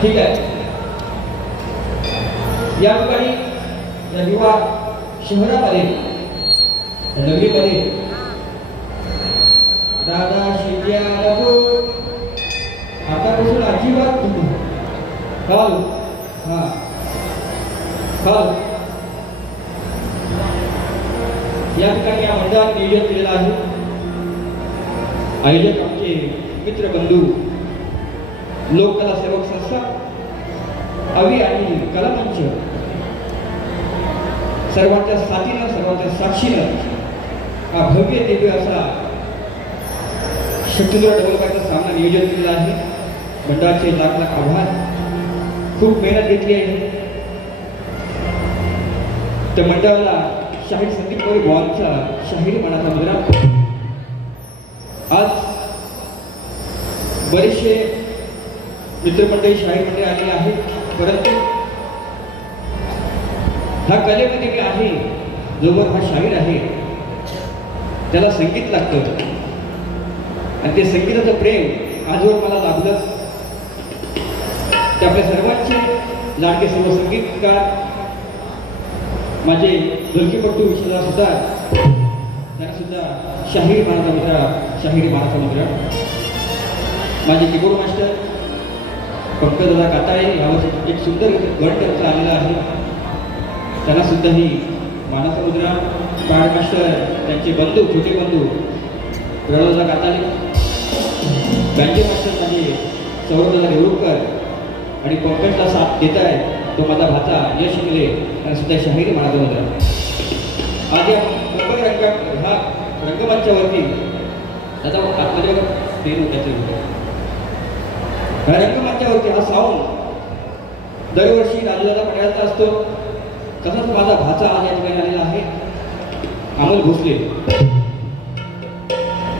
ठीक आहे. या ठिकाणी या विवाह शहरामध्ये नगरीमध्ये दादा शिट्या नको आतापासून अजिबात तुम्ही हॉल या ठिकाणी या मंडळात नियोजन केलेलं आहे. आयोजक आमचे मित्र बंधू लोककला सेवक संस्था अवी आणि कलामंच सर्वांच्या साथीनं सर्वांच्या साक्षीनं हा भव्य दिव्य असा शक्तिधर ढोलकाचा सामना नियोजन केलेला आहे. मंडळाचे लाख लाख आभार. खूप मेहनत घेतली आहे. त्या मंडळाला शाहीर संदीप मोरे बुवांचा शाहिरी मनाचा मुद्रा. आज बरेचसे मित्रमंडळी शाहीर मंडळी आलेले आहेत, परंतु हा कलेमध्ये मी आहे जोवर हा शाहीर आहे त्याला संगीत लागतं आणि ते संगीताचं प्रेम आजवर मला लाभलं. ते आपल्या सर्वांचे लाडके सर्व संगीतकार माझे ढोलकीपट्टू विश्वनाथ सुद्धा त्यांना सुद्धा शाहीर मानाचा मुद्रा शाहिरी मानाचा मुद्रा. माझे कीबोर्ड मास्टर पंकजदादा काताळे यावर एक सुंदर गट त्यांचा आलेला आहे, त्यांना सुद्धा ही मानाचा मुद्रा. पॅड मास्टर त्यांचे बंधू छोटे बंधू प्रणवदादा काताळे, बँजे मास्टर माझे सौरभदादा देवरुखकर आणि पंकजला साथ देत आहे तो माझा भाचा यश शिकले त्यांना सुद्धा शाहिरी मानाचा मुद्रा. आज या मुंबई ह्या रंगमंचावरती त्याचा आत्मदेव ट्रेन होत्याचे ह्या रंगमंचावरती हा साऊंड दरवर्षी राजूदादा पडयाचा असतो. तसाच माझा भाचा आज या ठिकाणी आलेला आहे अमोल भोसले.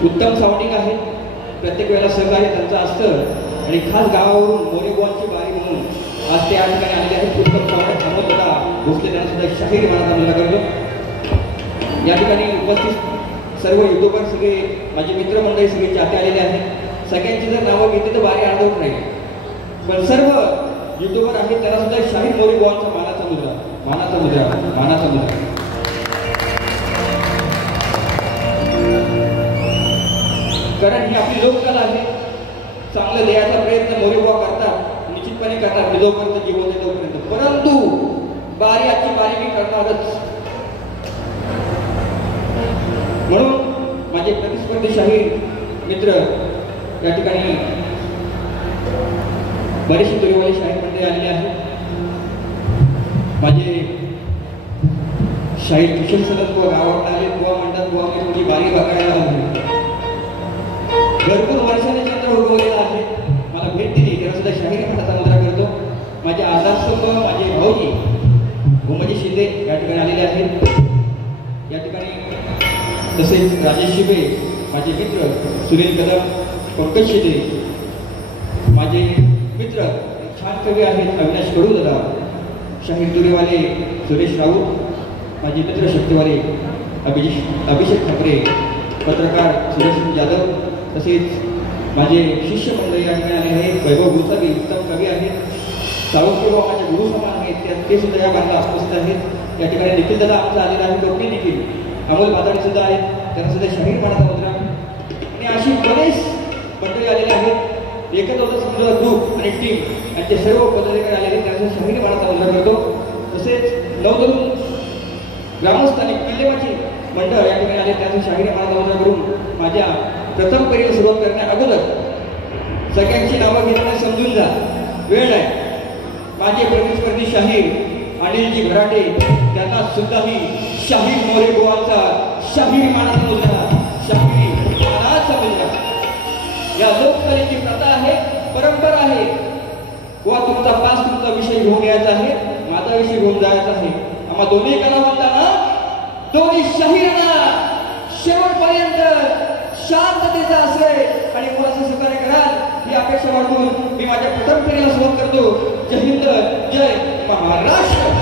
उत्तम साऊंडिंग आहे, प्रत्येक वेळेला सहकार्य त्यांचं असतं आणि खास गावावरून मोरेबॉलची बारी म्हणून आज ते या ठिकाणी आलेले आहेत. उत्तम साऊंड अमोल दादा भोसले त्यांना सुद्धा शाहिरी मानाचा मुद्रा करतो. या ठिकाणी उपस्थित सर्व युट्यूबर सगळे माझे मित्रमंडळी सगळे चाहते आलेले आहेत. सगळ्यांची जर नावं घेतली तर बारी अर्धवट नाही, पण सर्व युट्यूबर आहेत त्यांना सुद्धा शाहीर मोरे बुवांचा मानाचा मुद्रा मानाचा मुद्रा मानाचा मुद्रा. कारण ही आपली लोककला आहे. चांगलं लिहायचा प्रयत्न मोरे बुवा करतात, निश्चितपणे करतात मी जोपर्यंत जीवन आहे तोपर्यंत, परंतु बारी आजची बारी मी करणारच. म्हणून माझे प्रतिस्पर्धी शाहीर मित्र या ठिकाणी बरेचसे दुर्वाली शाहीर मंडळी आलेले आहेत. माझे शाहीर किशोर सदन बुवा गावात आले. बुवा म्हणतात, बुवा मी तुमची बारी बघायला आलो. भरपूर वर्षाने चंद्र उगवलेला आहे. मला भेट दिली, तेव्हा सुद्धा शाहीर मठाचा मुद्रा करतो. माझे आधारस्तंभ माझे भाऊजी गोमजी शिंदे या ठिकाणी आलेले आहेत. या ठिकाणी तसेच राजेश शिबे, माझे मित्र सुनील कदम, पंकज शिंदे, माझे मित्र छान कवी आहेत अविनाश कडूदादा, शाहीर तुरेवाले सुरेश राऊत, माझे मित्र शक्तिवाले अभिषेक ठाकरे, पत्रकार सुरेश जाधव, तसेच माझे शिष्य मंडळी या ठिकाणी आले आहेत. वैभव गुरुसावी उत्तम कवी आहेत. सावंतराव माझे गुरु समान आहेत, ते सुद्धा या भागाला उपस्थित आहेत. या ठिकाणी निखिल दादा आमचा आलेला आहे, गौरी निखिल, अमोल बादाणी सुद्धा आहेत, त्यांना सुद्धा शाहीर मठाचा मुद्रा. आणि अशी बरेच मंडळी आलेले आहेत. एकच होता समजा ग्रुप आणि टीम यांचे सर्व पदाधिकारी आलेले, त्यांना शाहीर मठाचा मुद्रा करतो. तसेच नवतरुण ग्रामस्थानी किल्लेवाची मंडळ या ठिकाणी आले, त्यांचा शाहीर मठाचा मुद्रा करून माझ्या प्रथम फेरीला सुरुवात करण्या अगोदर सगळ्यांची नावं घेताना समजून जा, वेळ नाही. माझे प्रतिस्पर्धी शाहीर अनिलजी घराटे, त्यांना सुद्धा मी शाहीर मोरे बुवांचा शाहीर मानाचा मुद्रा, शाहिरी मानाचा मुद्रा. या लोककलेची प्रथा आहे, परंपरा आहे. बुवा तुमचा पास तुमचा विषय घेऊन यायचा आहे, माझा विषय घेऊन जायचा आहे. आम्हा दोन्ही कलावंतांना, दोन्ही शाहीरांना शेवटपर्यंत शांततेचा आश्रय आणि मुलाचं सहकार्य कराल ही अपेक्षा वाढवून मी माझ्या प्रथम फेरीला सुरुवात करतो. जय हिंद, जय महाराष्ट्र.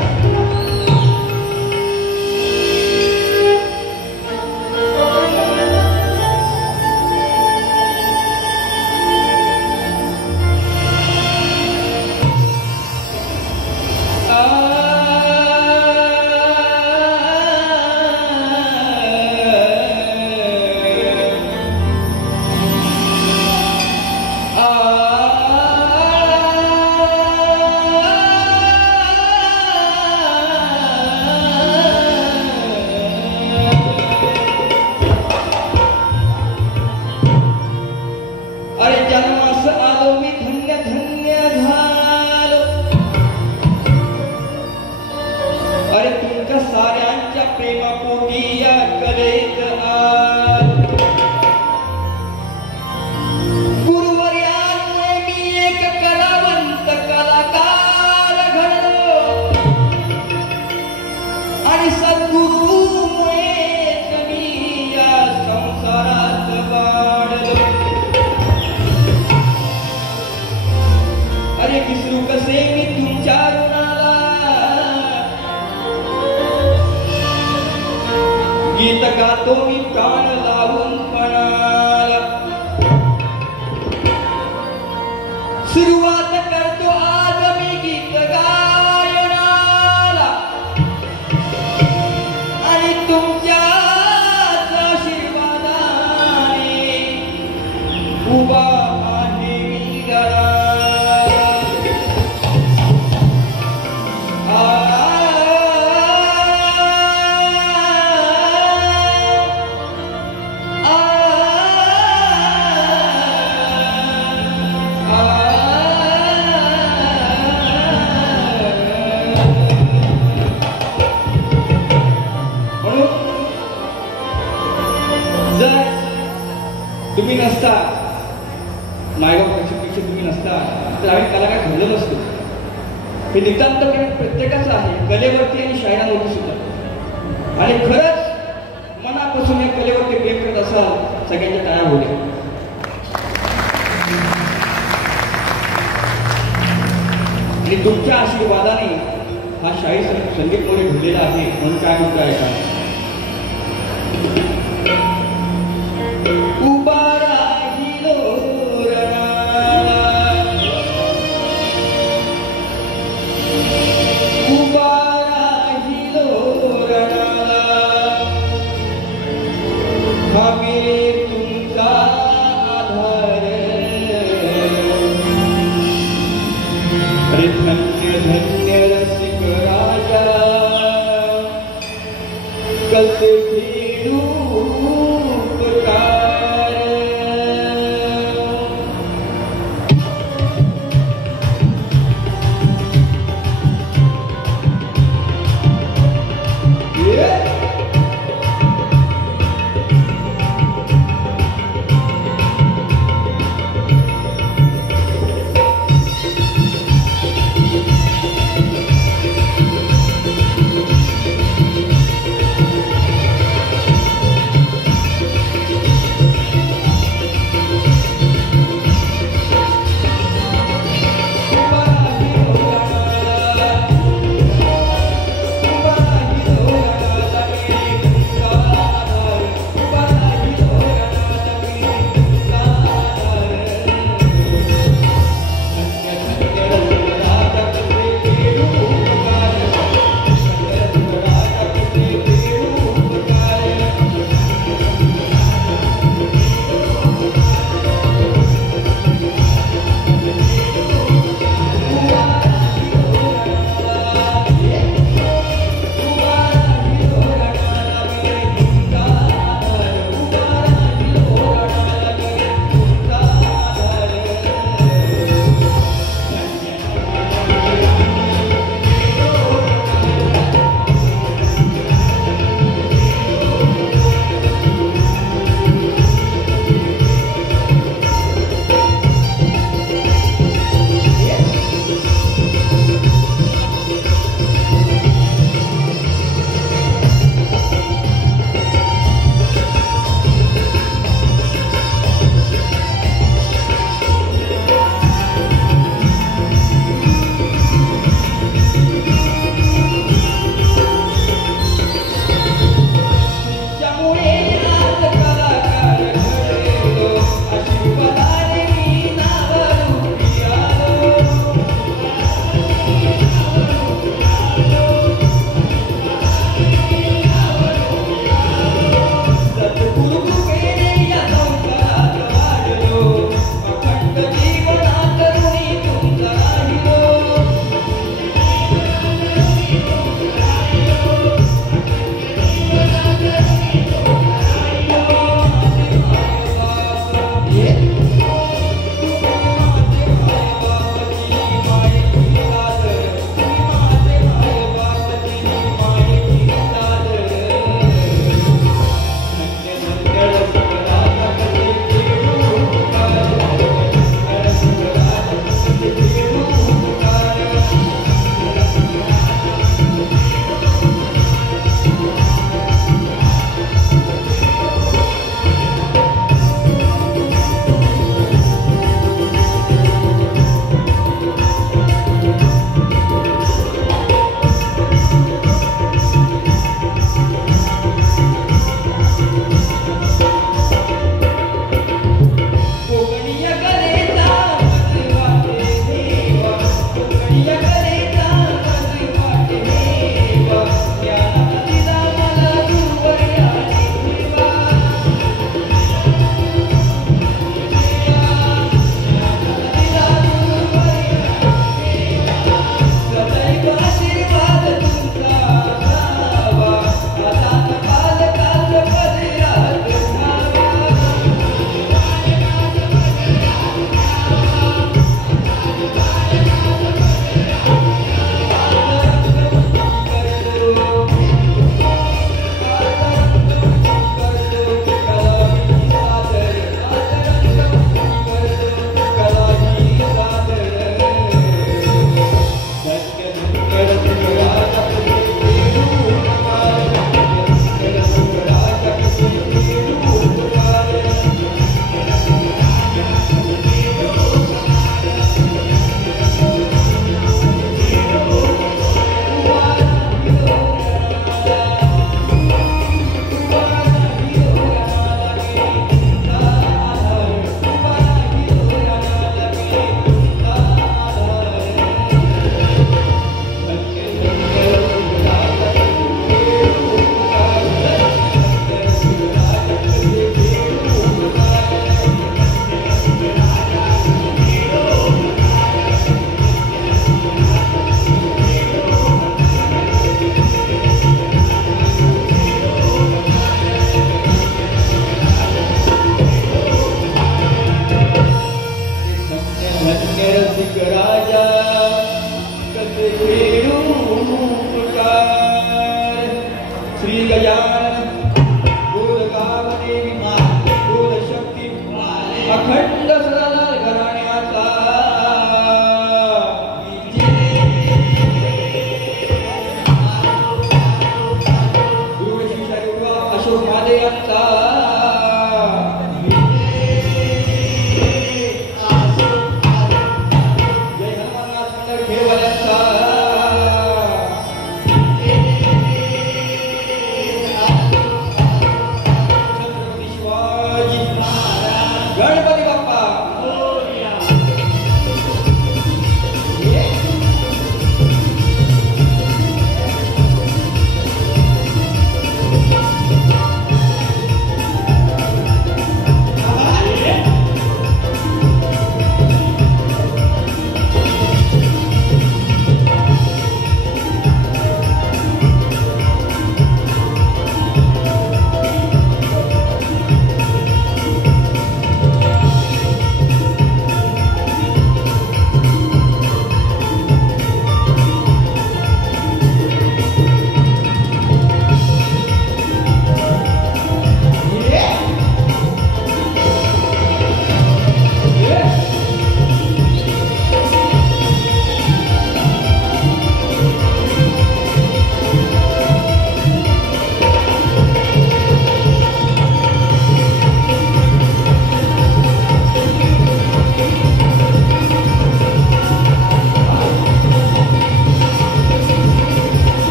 तुम्ही नसता, मायबाप पेक्षा तुम्ही नसता तर आम्ही कलाकार घडलो नसतो. हे नितांत प्रत्येकाचं आहे, कलेवरती आणि शायरांवरती सुद्धा. आणि खरंच मनापासून या कलेवरती प्रेम करत असाल, सगळ्यांच्या टाळ्या होऊ द्या. आणि तुमच्या आशीर्वादाने हा शाहीर संगीत मोरे घडलेला आहे. म्हणून काय म्हणतो आहे का, धन्य रसिक राजा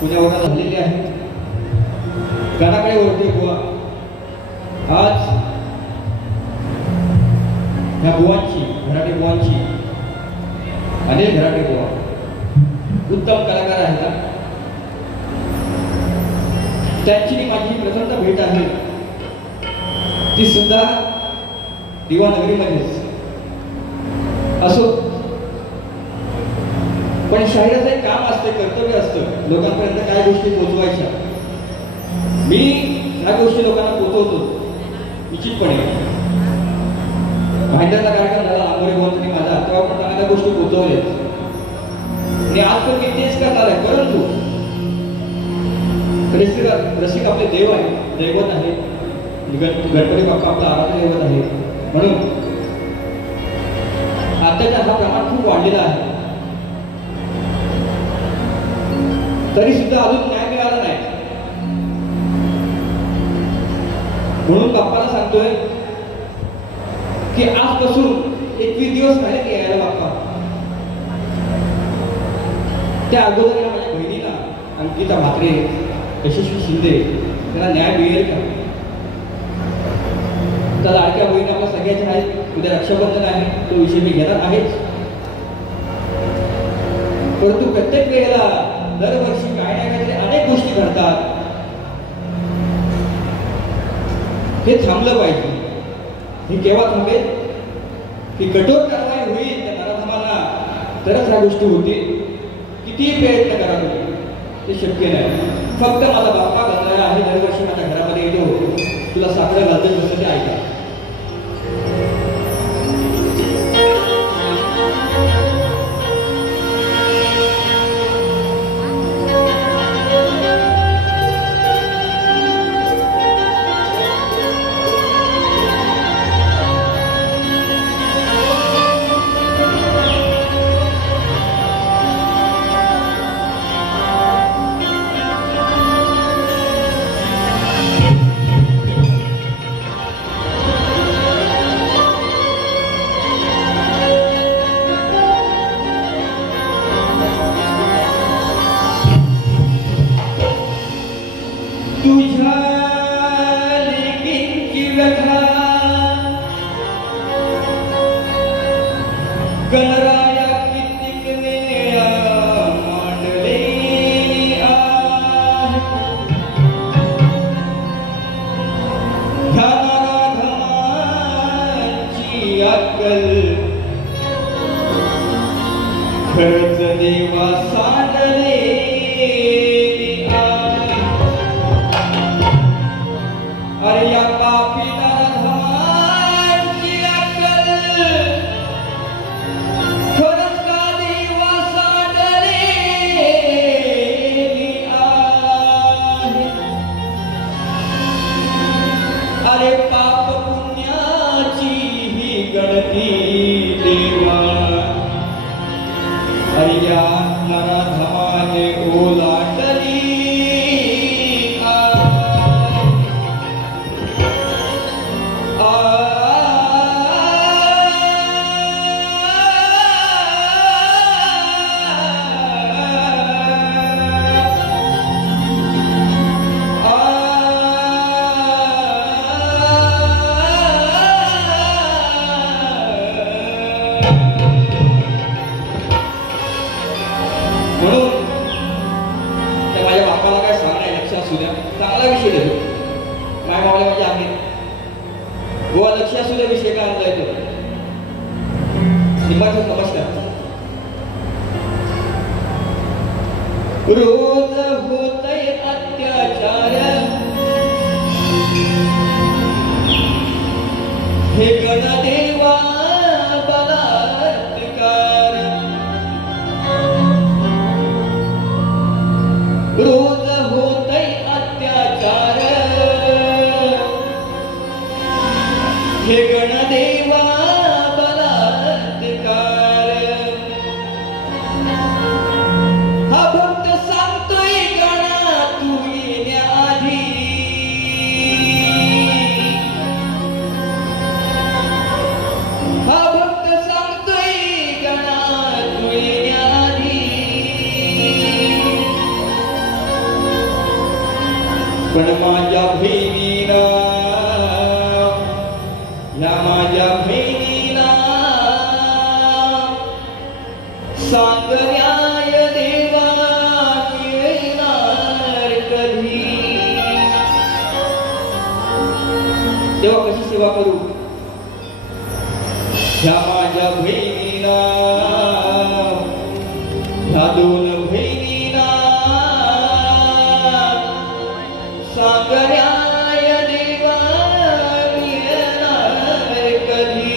पुण्यावर झालेली आहे. गाण्याकडे वळते बुवा. आज ह्या बुवांची, घराटे बुवांची, अनेक घराटे बुवा उत्तम कलाकार आहेत ना, त्यांची माझी प्रथमतः भेट आहे ती सुद्धा दिवानगरीमध्येच असो. पण शाहिराचं एक काम असते, कर्तव्य असतं लोकांपर्यंत काय गोष्टी पोहोचवायच्या. मी ह्या गोष्टी लोकांना पोहोचवतो निश्चितपणे. भाईंदरचा कार्यक्रम झाला आंबोरी बोलतो माझा, तेव्हा पण त्यांना त्या गोष्टी पोहोचवल्याच आणि आज पण मी तेच करणार आहे. परंतु रसिक आपले देव आहे, दैवत आहे, गणपती बाप्पा आपला आराध्य दैवत आहे. म्हणून आताचा हा प्रमाण खूप वाढलेला आहे, तरी सुद्धा अजून न्याय मिळाला नाही. म्हणून बाप्पाला सांगतोय की आजपासून 21 दिवस झाले यायला बाप्पा. त्या अगोदर माझ्या बहिणीला अंकिता म्हात्रे, यशस्वी शिंदे त्यांना न्याय मिळेल का? त्या लाडक्या बहिणी आपल्या सगळ्याच्या आहेत. उद्या रक्षाबंधन आहे, तो विषय मी घेणार आहेच. परंतु प्रत्येक वेळेला दरवर्षी काय ना काहीतरी अनेक गोष्टी घडतात. हे थांबलं पाहिजे. हे केव्हा थांबेल की कठोर कारवाई होईल त्या नराधमांना, तरच ह्या गोष्टी होतील. कितीही प्रयत्न करा ते शक्य नाही. फक्त माझा बाप्पा घालणारा आहे, दरवर्षी माझ्या घरामध्ये येतो, तुला साखर घालते कसं ते ऐका. खरच देवा सांडले अरे या पापीला धमाची अक्कल. खरच का देवा सांडले अरे पाप पुण्याची ही गणती देवा. या नराधमाने ओलांडली चांगला विषय देतो. काय मावळे म्हणजे आहे गोवा लक्ष असू द्या विषय काय आणला येतो. नमस्कार. रोज होतय अत्याचार हे गणदेवा बलात्कार. रोज हे गणदेवा बलात्कार. हा भक्त सांगतोय गणा तू येण्याआधी. हा भक्त सांगतोय गणा तू येण्याआधी. पण माझ्या बहिणीला या माझ्या बहिणीला सांगण्याय देवा मिळणार कधी देवा कशी सेवा करू ह्या माझ्या बहिणीला ह्या दोन बहिणीला सांगण्याय देवा मिळणार कधी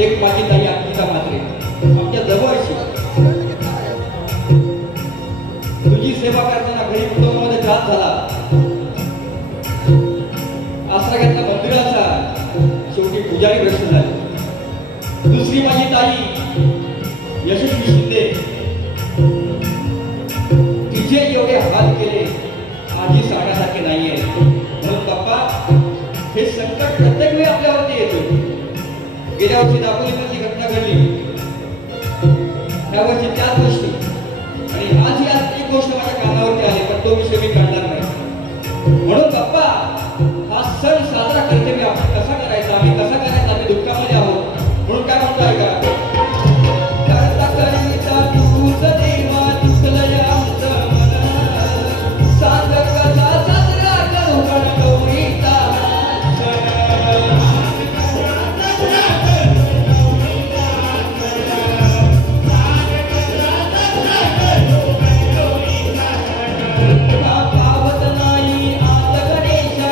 एक माझी ताई अंकिता म्हात्रे आमच्या जवळची तुझी सेवा करताना घरी कुटुंबामध्ये त्रास झाला आसरा घेतला मंदिराचा शेवटी पुजारी भ्रष्ट झाले दुसरी माझी ताई यशस्वी शिंदे तिचे एवढे हाल केले आजी सांगण्यासारखे नाहीये म्हणून बाप्पा हे संकट प्रत्येक वेळी आपल्यावरती येतो गेल्या वर्षी दापोलीमधली घटना घडली या वर्षी त्याच गोष्टी आणि आज ही एक गोष्ट माझ्या कानावरती आली पण तो विषय मी काढणार नाही म्हणून बाप्पा हा सण साजरा करते आपण कसा करायचा आम्ही कसा करायचा आम्ही दुःखामध्ये आहोत म्हणून काय म्हणतो ऐका करता करिता तूच देवा चुकलया आमचं मन सांग कसा साजरा करू गणगौरीचा पावत नाही आज गणेशा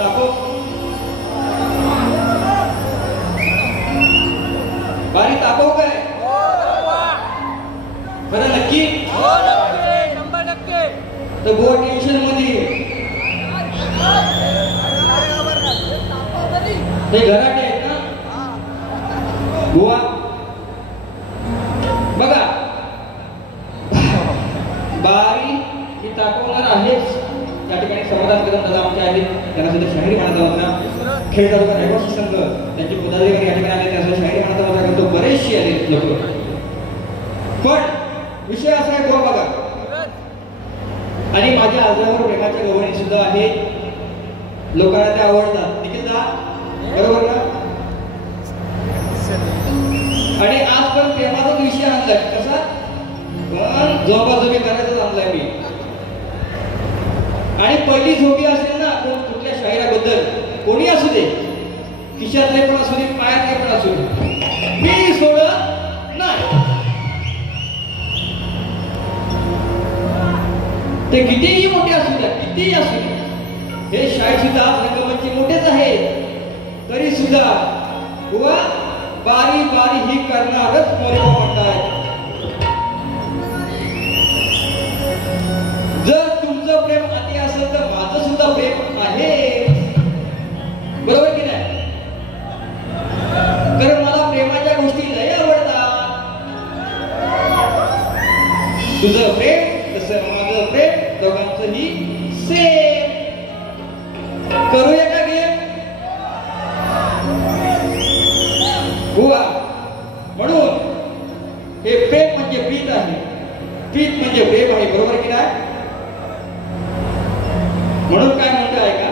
तापो बारी तापव काय बरं नक्की 100% तर गोवा टेन्शन मध्ये हे घराटे आहेत ना गोवा बघा बारी ही तापवणार आहेच त्या ठिकाणी समाधान कदम दादा आमचे आहेत त्यांना सुद्धा शाहिरी म्हणायचा होता खेळ तालुका रहिवासी संघ त्यांचे पदाधिकारी या ठिकाणी आले त्याचा शाहिरी म्हणायचा होता करतो बरेचसे आले लोक पण विषय असा आहे गोवा बघा आणि माझ्या आजरावर प्रेमाच्या गवळणी सुद्धा आहे लोकांना त्या आवडतात देखील दा बरोबर ना आणि आज पण प्रेमाचा विषय आणलाय कसा पण झोपाझोपी करायचं आणलाय मी आणि पहिली झोपी असेल ना कुठल्या शाहिराबद्दल कोणी असू दे खिशातले पण असू दे पायातले पण असू दे मी सोडत नाही ते कितीही मोठे असू द्या कितीही असू द्या हे शाहीर सुद्धा रंगमंच मोठेच आहेत तरी सुद्धा बुवा बारी बारी ही करणारच मोरे म्हणतायत जर तुमचं प्रेम अति असेल तर माझं सुद्धा प्रेम आहे बरोबर की नाही कारण मला प्रेमाच्या गोष्टी लय आवडतात तुझं प्रेम तसं माझं प्रेम दोघांचंही सेम करूया का गेम हुआ म्हणून हे प्रेम म्हणजे प्रीत आहे प्रीत म्हणजे प्रेम आहे बरोबर की नाही म्हणून काय म्हणतो आहे का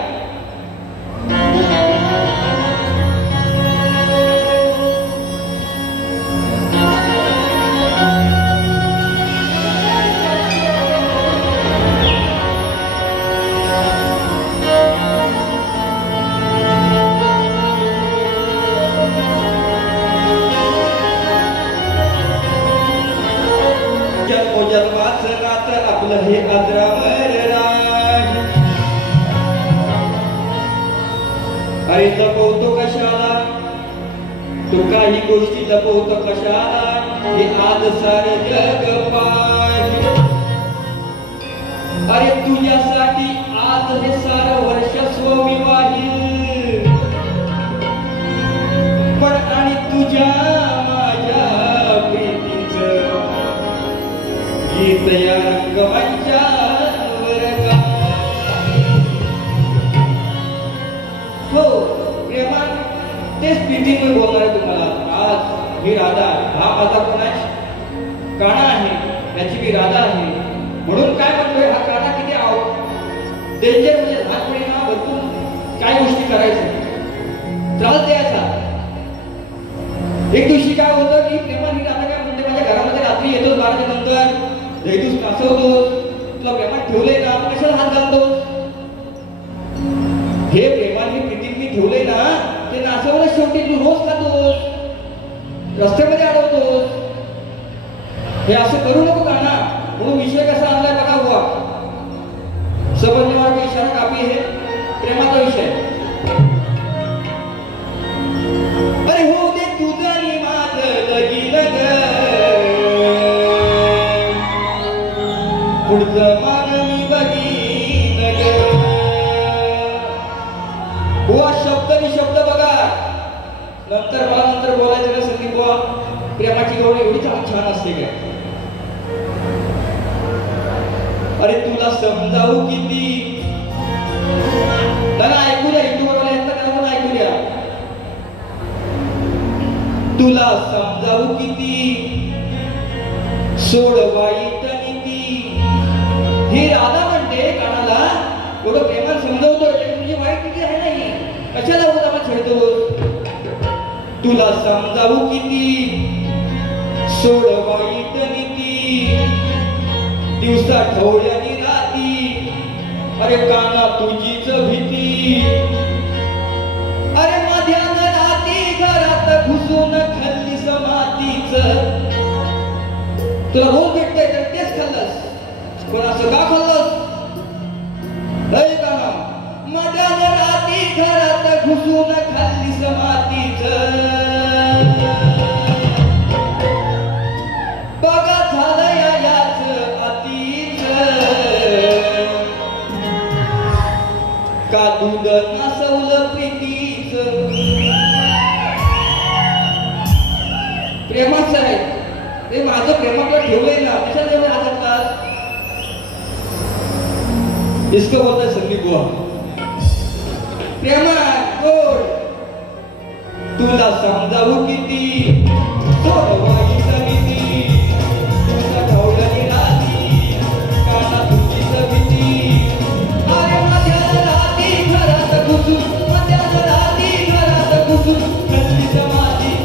जन्मोजन्माचं नातं आपलं हे आदरावर नाही अरे लपवतो कशाला तू काही गोष्टी लपवतो कशाला हे आज सारे जग पाहिजे अरे तुझ्यासाठी आज हे सारं वर्षस्व मी वाहील पण आणि तुझ्या माझ्या प्रीतीचं गीत या रंगमंचावर हो प्रेमान तेच प्रीतीने बोलणार आहे तुम्हाला आज ही राधा हा माझा कोण आहे काना आहे याची मी राधा आहे म्हणून काय म्हणतोय हा काना किती डेंजर म्हणजे लहानपणी ना भरपूर काय गोष्टी करायचं त्रास द्यायचा एक दिवशी काय होतं की प्रेमान ही राधा काय म्हणते माझ्या घरामध्ये रात्री येतोच 12च्या नंतर जैतूस नाचवतोस तुला प्रेमात ठेवले ना कशाला हात घालतोस हे प्रेमाने प्रीतीने मी ठेवले ना ते नाचवलं शेवटी तू रोज खातोस रस्त्यामध्ये अडवतोस हे असं करू नको का ना म्हणून विषय कसा आणलाय बघा हुआ समजने वाला इशारा काफी है प्रेमाचा विषय अरे हो दे तुझा आणि माझं लगीन ग पुढचं माग मी बघीन ग बुवा शब्द बघा नंतर मला नंतर बोलायचं ना संदीप बुवा प्रेमाची गवळी एवढी छान असते काय अरे तुला समजावू किती त्याला ऐकू द्या हिंदू बोलायला येतं त्याला पण ऐकू द्या तुला समजावू किती सोड वाईट नीती ही राधा म्हणते कानाला एवढं प्रेमात समजावतोय तुझी वाईट नीती आहे नाही कशाला होत आपण छेडतो तुला समजावू किती सोड वाईट नीती दिवसा ठवल्यानी राती अरे काना तुझीच भीती अरे मध्यान राती घरात घुसून खाल्ली समातीच तुला रोज भेटतंय तर तेच खाल्लंस पण असं का खाल्लंस काना मध्यान राती घुसून खाल्ली समाधीच बघा झालं याच अतीच का दूध नसवलं प्रीतीच प्रेमाचं आहे ते माझं प्रेमाकडे ठेवलंय ना कशाला एवढे आदरतात इसको बोलताय संदीप बुवा प्रेमा गोड तुला समजावू किती सोडवाई समिती तुझा ढवळणी राती काना तुझी समिती अरे मध्याला राती घरात घुसून मध्याला राती घरात घुसून कसली समाधी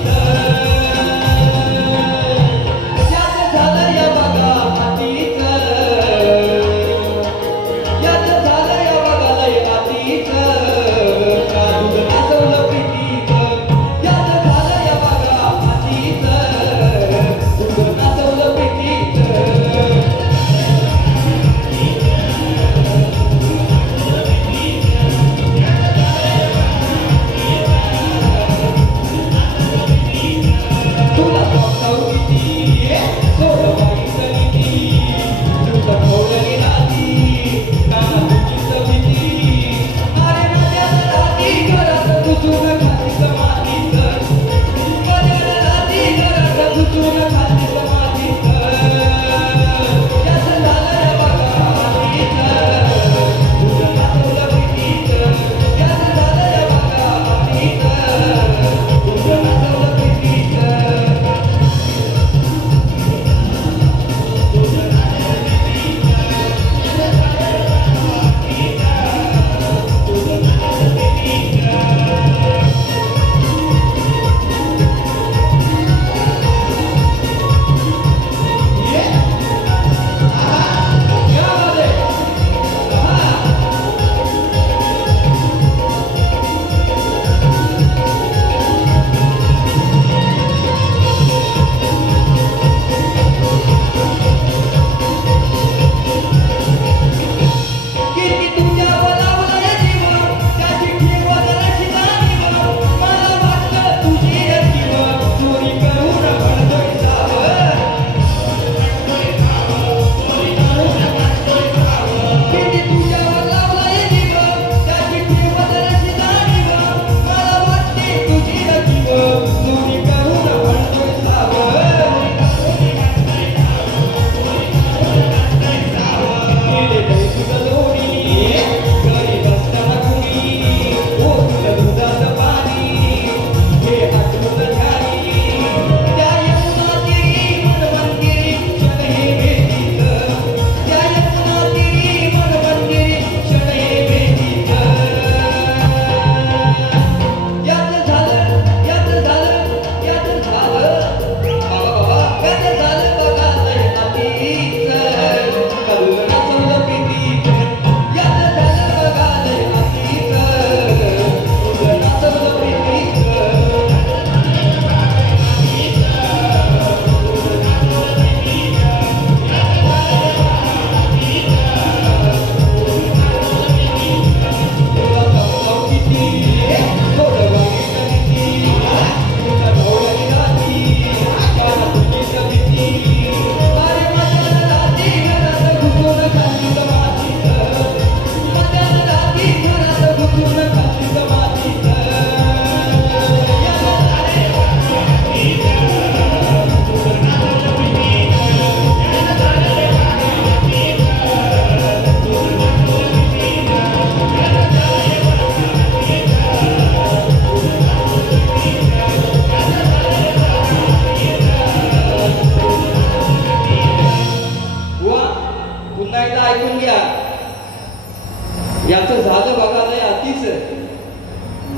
याचं झालं बघा लय अतिच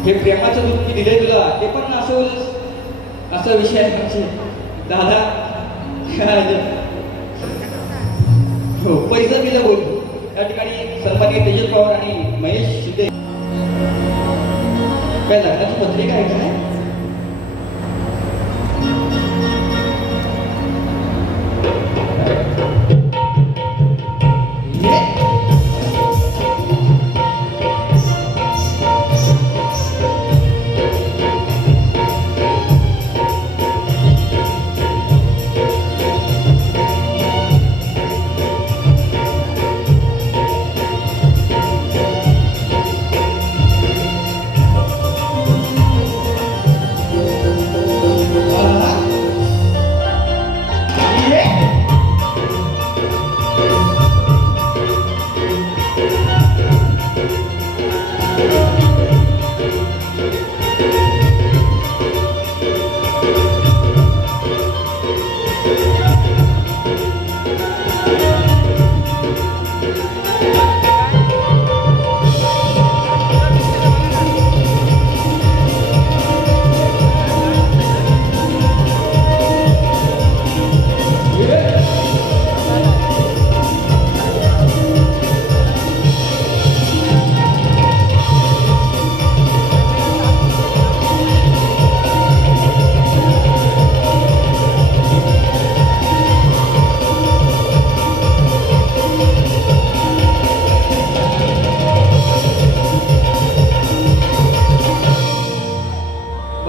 हे प्रेमाचं दूध मी दिले तुला ते पण नासवलंच असा विषय आहे म्हणजे दादा हो पैसा दिलं बोलतो त्या ठिकाणी सन्माननीय तेजस पवार आणि महेश शिंदे काय लग्नाची पत्रिका आहे काय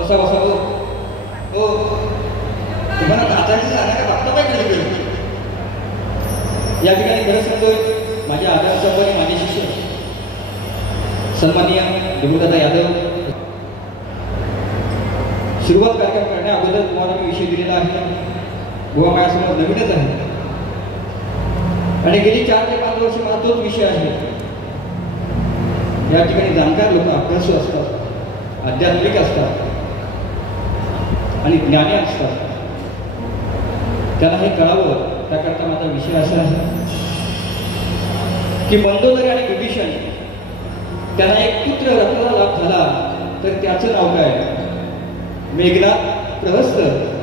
बसा बसा हो हो तुम्हाला नाचायचं सांगा का बघता काय कधी या ठिकाणी खरं सांगतोय माझ्या आदर्श संपन्न माझे शिष्य सन्माननीय विभूदादा यादव सुरुवात कार्यक्रम करण्या अगोदर तुम्हाला मी विषय दिलेला आहे गोवा माझ्यासमोर नवीनच आहे आणि गेली 4 ते 5 वर्ष मला तोच विषय आहे या ठिकाणी जाणकार लोक अभ्यासू असतात आध्यात्मिक असतात आणि ज्ञानी असतात त्याला हे कळावं त्याकरता माझा विषय असा आहे की मंदोदरी आणि विभीषण त्यांना एक पुत्र रत्नाला लाभ झाला तर त्याचं नाव काय मेघनाथ प्रहस्त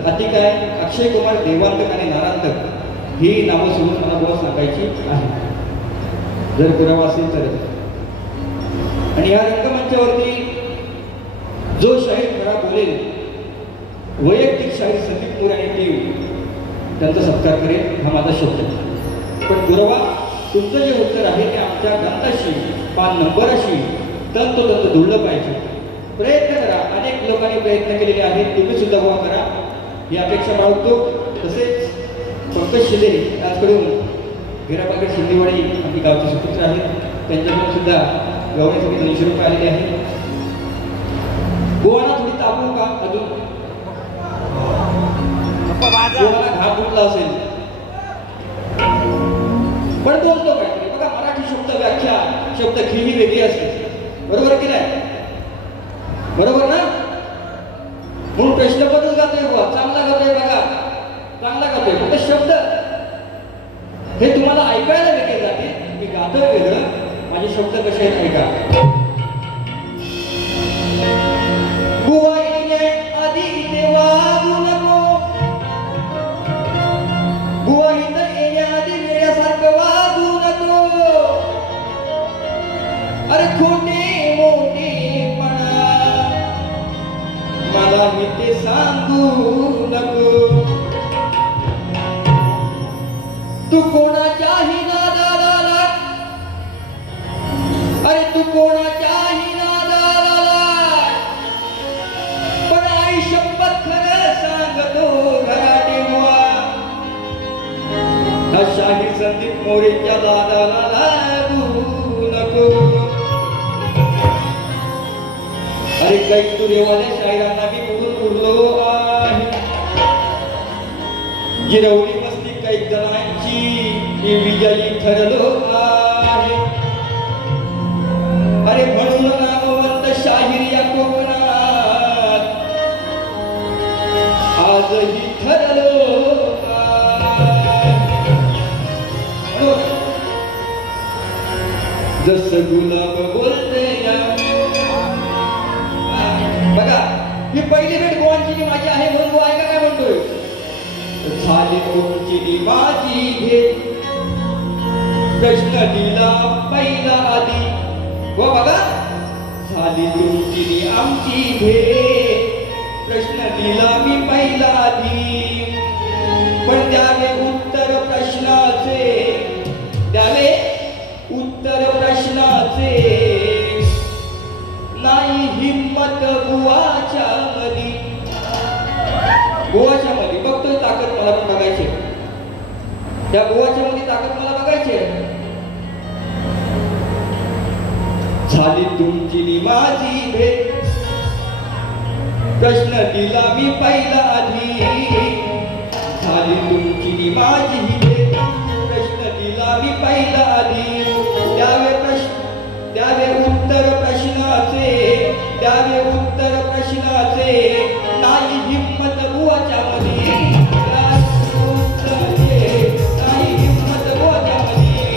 अति काय अक्षय कुमार देवांतक आणि नारांतक ही नावं सोडून मला बुवा सांगायची आहे जर पुरावा असेल तर आणि या रंगमंचावरती जो शाहीर खरा बोलेल वैयक्तिक शाहीर संदीप मोरे आणि टीम त्यांचा सत्कार करेल हा माझा शब्द पण पुरावा तुमचं जे उत्तर आहे ते आमच्या ग्रंथाशी पान नंबराशी तंतोतंत जुळलं पाहिजे प्रयत्न करा अनेक लोकांनी प्रयत्न केलेले आहेत तुम्ही सुद्धा उभा करा ही अपेक्षा बाळगतो तसेच पंकज शिंदे याचकडून गिरापाकर शिंदेवाडी आमची गावचे सुपुत्र आहेत त्यांच्याकडून सुद्धा गव्हर्नमेंटसाठी 200 रुपये आलेले आहेत गोवाला थोडी तापू का अजून गोवाला घाट उठला असेल पण बोलतो काय बघा मराठी शब्द व्याख्या शब्द खिळी वेगळी असते बरोबर की नाही बरोबर ना म्हणून प्रश्न बदल गातोय बुवा चांगला गातोय बघा चांगला गातोय फक्त शब्द हे तुम्हाला ऐकायला वेगळे जातील मी गातोय वेगळं माझे शब्द कसे आहेत ऐका बुवा येणे आधी इथे वागू नको बुवा इथं येण्याआधी वेड्यासारखं वागू नको अरे खोटे मोठेपणा मला मी ते सांगू नको तू कोणाच्याही नादाला लाग अरे तू कोणाच्याही नादाला लाग पण आई शपथ खरं सांगतो घराटे बुवा हा शाहीर संदीप मोरेच्या दादाला लागू नको अरे काही तुरेवाल्या शाहिरांना मी कुठून उरलो आहे गिरवली मस्ती काही जणांची मी विजयी ठरलो आहे अरे म्हणून नामवंत शाहीर या कोकणात आजही ठरलो जसं गुलाब बोलते बघा ही पहिली भेट गोवांची माझी आहे म्हणून गो ऐका काय म्हणतोय झाली तुमची माझी भेट प्रश्न दिला पहिला आधी हो बघा झाली तुमची आमची भेट प्रश्न दिला मी पहिला आधी पण द्यावे उत्तर प्रश्नाचे द्यावे उत्तर प्रश्नाचे नाही हिम्मत बुवाच्या मधी बुवाच्या मध्ये बघतोय ताकद मला पण बघायची त्या बुवाच्या मध्ये ताकद मला बघायची झाली तुमची माझी भेट प्रश्न दिला मी पहिला आधी झाली तुमची माझी भेट प्रश्न दिला मी पहिला आधी द्यावे उत्तर प्रश्नाचे द्यावे उत्तर प्रश्नाचे नाही हिम्मत बुवाच्या मध्ये नाही हिम्मत बुवाच्या मध्ये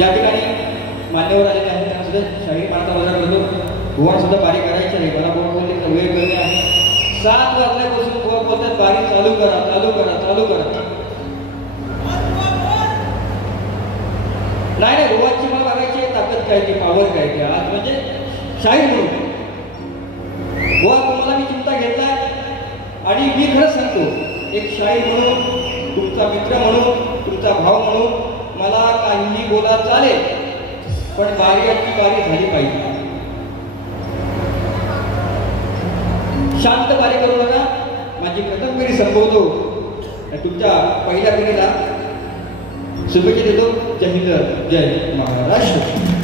या ठिकाणी मान्यवर आलेले आहेत त्यांना सुद्धा शाहीर मानता वजा करतो. गोवा सुद्धा बारी करायची आहे. मला गोवा बोलले तर वेळ कमी आहे. 7 वाजल्यापासून गोवा बोलतात बारी चालू करा चालू करा चालू करा. नाही नाही गोवाची मला बघायची ताकद काय ती पावर काय ते आज म्हणजे शाहीर म्हणून गोवा तुम्हाला मी चिंता घेतलाय आणि मी खरंच सांगतो एक शाहीर म्हणून तुमचा मित्र म्हणून तुमचा भाव म्हणून मला काहीही बोला चालेल पण बारीची बारी झाली पाहिजे. शांत बारी करू नका. माझी प्रथम पिढी संपवतो तुमच्या पहिल्या पिढीला शुभेच्छा देतो. जय हिंद जय महाराष्ट्र.